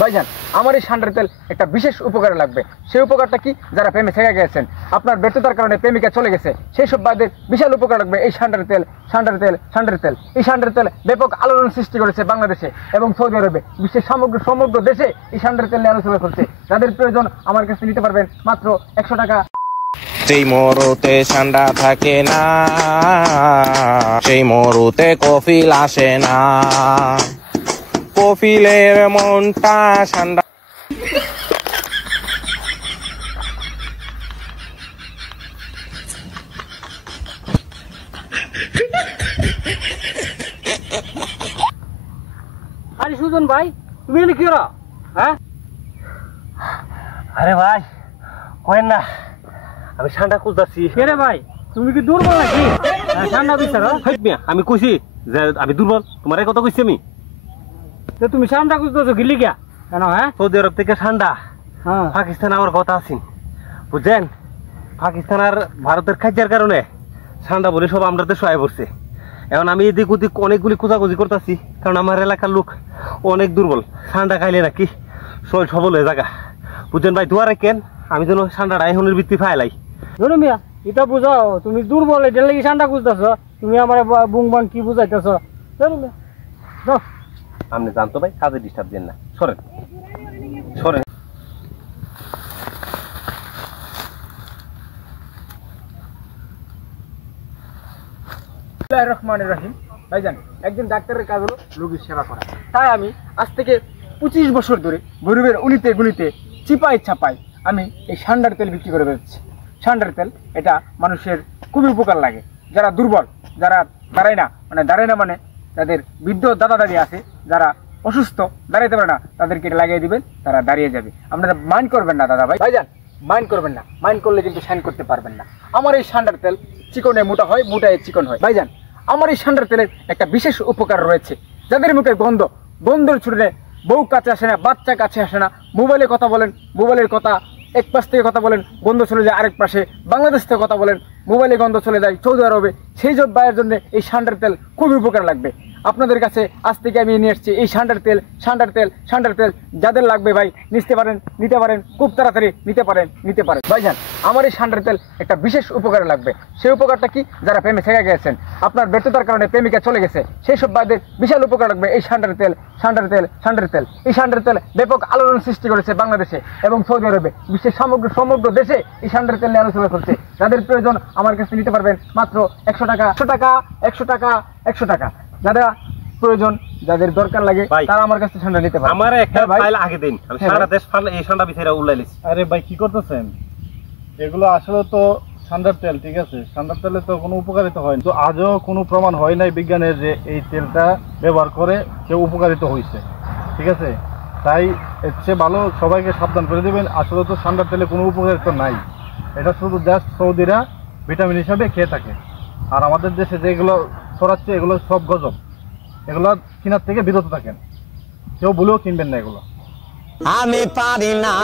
ভাইজান, আমার এই সান্ডার তেল একটা বিশেষ উপকারে লাগবে। সেই উপকারটা কি? যারা প্রেমে ছেড়ে গেছেন, আপনার ব্যর্থতার কারণে প্রেমিকা চলে গেছে, সেই সব বাদের বিশাল উপকার লাগবে এই সান্ডার তেল। এই সান্ডার তেল ব্যাপক আলোড়ন সৃষ্টি করেছে বাংলাদেশে এবং সৌদি আরবে, বিশ্বের সমগ্র দেশে এই সান্ডার তেল নিয়ে আলোচনা করছে। যাদের প্রয়োজন আমার কাছে নিতে পারবেন মাত্র 100 টাকা। সেই মরুতে ঠান্ডা থাকে না, সেই মরুতে কফিল আসে না, কফিলের মনটা ঠান্ডা। আরে সুজন ভাই, তুমি এখানে কি করো? হ্যাঁ, আরে ভাই কয়েন না, আমি ঠান্ডা খুঁজতেছি। কে ভাই, তুমি কি দুর্বল নাকি? ঠান্ডা বিচারো। আমি কইছি যে আমি দুর্বল, তোমার কথা কইছি আমি। তো তুমি ঠান্ডা খুঁজতেছো গিলি গিয়া কেন? হ্যাঁ, সৌদি আরব থেকে ঠান্ডা, হ্যাঁ, পাকিস্তান আমার কথা আছেন বুঝছেন। পাকিস্তান আর ভারতের খাদ্যের কারণে ঠান্ডা বলে সব আমরা দেশে আয় পড়ছে। এখন আমি এদিক ওদিক অনেকগুলি খোঁজাখুঁজি করতেছি, কারণ আমার এলাকার লোক অনেক দুর্বল, ঠান্ডা খাইলে নাকি শরীর সবল হয়ে জায়গা বুঝছেন ভাই। দুয়ারে কেন আমি যেন ঠান্ডাটা এখনের বৃত্তি ফাইলাই। ধরো মিয়া, এটা বুঝাও তুমি দুর্বল, এটার লাগি ঠান্ডা খুঁজতেছো। তুমি আমার বুং বাং কি বুঝাইতেছো? ধরো মিয়া, যাও। আপনি জানতো ভাই, কাজে ডিস্টার্ব দেন না, সরেন সরেন। বিসমিল্লাহির রহমানির রহিম। ভাইজান, একজন ডাক্তারের কাজ হলো রোগীর সেবা করা। তাই আমি আজ থেকে 25 বছর ধরে গরিবের উলিতে গুলিতে চিপাই ছাপাই আমি এই সান্ডার তেল বিক্রি করে বেড়াচ্ছি। সান্ডার তেল এটা মানুষের খুবই উপকার লাগে। যারা দুর্বল, যারা দাঁড়ায় না মানে যাদের বৃদ্ধ দাদা দাদি আছে, যারা অসুস্থ দাঁড়াইতে পারে না, তাদেরকে এটা লাগিয়ে দিবেন, তারা দাঁড়িয়ে যাবে। আপনারা মাইন্ড করবেন না দাদা ভাই। ভাইজান, মাইন্ড করবেন না, মাইন্ড করলে কিন্তু শাইন করতে পারবেন না। আমার এই সান্ডার তেল চিকনে মোটা হয়, মোটায় চিকন হয়। ভাইজান, আমার এই সান্ডার তেলের একটা বিশেষ উপকার রয়েছে। যাদের মুখে গন্ধর ছুটে বউ কাছে আসে না, বাচ্চা কাছে আসে না, মোবাইলে কথা বলেন, মোবাইলের কথা এক পাশ থেকে কথা বলেন, গন্ধ চলে যায় আরেক পাশে, বাংলাদেশ থেকে কথা বলেন, মোবাইলে গন্ধ চলে যায় সৌদি আরবে, সেই সব ভাইয়ের জন্য এই সান্ডার তেল খুবই উপকার লাগবে। আপনাদের কাছে আজ থেকে আমি নিয়ে এসেছি এই সান্ডার তেল। যাদের লাগবে ভাই নিতে পারেন, খুব তাড়াতাড়ি নিতে পারেন। ভাইজান, আমার এই সান্ডার তেল একটা বিশেষ উপকারে লাগবে। সেই উপকারটা কি? যারা প্রেমে ছেড়ে গেছেন, আপনার ব্যর্থতার কারণে প্রেমিকা চলে গেছে, সেই সব ভাইদের বিশাল উপকার লাগবে এই সান্ডার তেল। এই সান্ডার তেল ব্যাপক আলোড়ন সৃষ্টি করেছে বাংলাদেশে এবং সৌদি আরবে, বিশ্বের সমগ্র দেশে এই সান্ডার তেল নিয়ে আলোচনা করছে। যাদের প্রয়োজন আমার কাছে নিতে পারবেন মাত্র 100 টাকা। যারা প্রয়োজন, যাদের দরকার লাগে, তারা আমার কাছে ঠান্ডা নিতে পারে। আমার একটা ফাইল আগে দিন, আমি সারা দেশ এই ঠান্ডা বিছাইরা উল্লাইলিছি। আরে ভাই কি করতেছেন? এগুলো আসলে তো সান্ডার তেল, ঠিক আছে? সান্ডার তেলে তো কোনো উপকারিত হয় না, তো আজও কোনো প্রমাণ হয় নাই বিজ্ঞানের যে এই তেলটা ব্যবহার করে কেউ উপকারিত হয়েছে, ঠিক আছে? তাই এর চেয়ে ভালো সবাইকে সাবধান করে দেবেন, আসলে তো সান্ডার তেলে কোনো উপকারিত নাই। এটা শুধু জাস্ট সৌদিরা ভিটামিন হিসাবে খেয়ে থাকে, আর আমাদের দেশে যেগুলো ছড়াচ্ছে এগুলো সব গজব। এগুলো কেনার থেকে বিরত থাকেন, কেউ ভুলেও কিনবেন না এগুলো। আমি পারি না।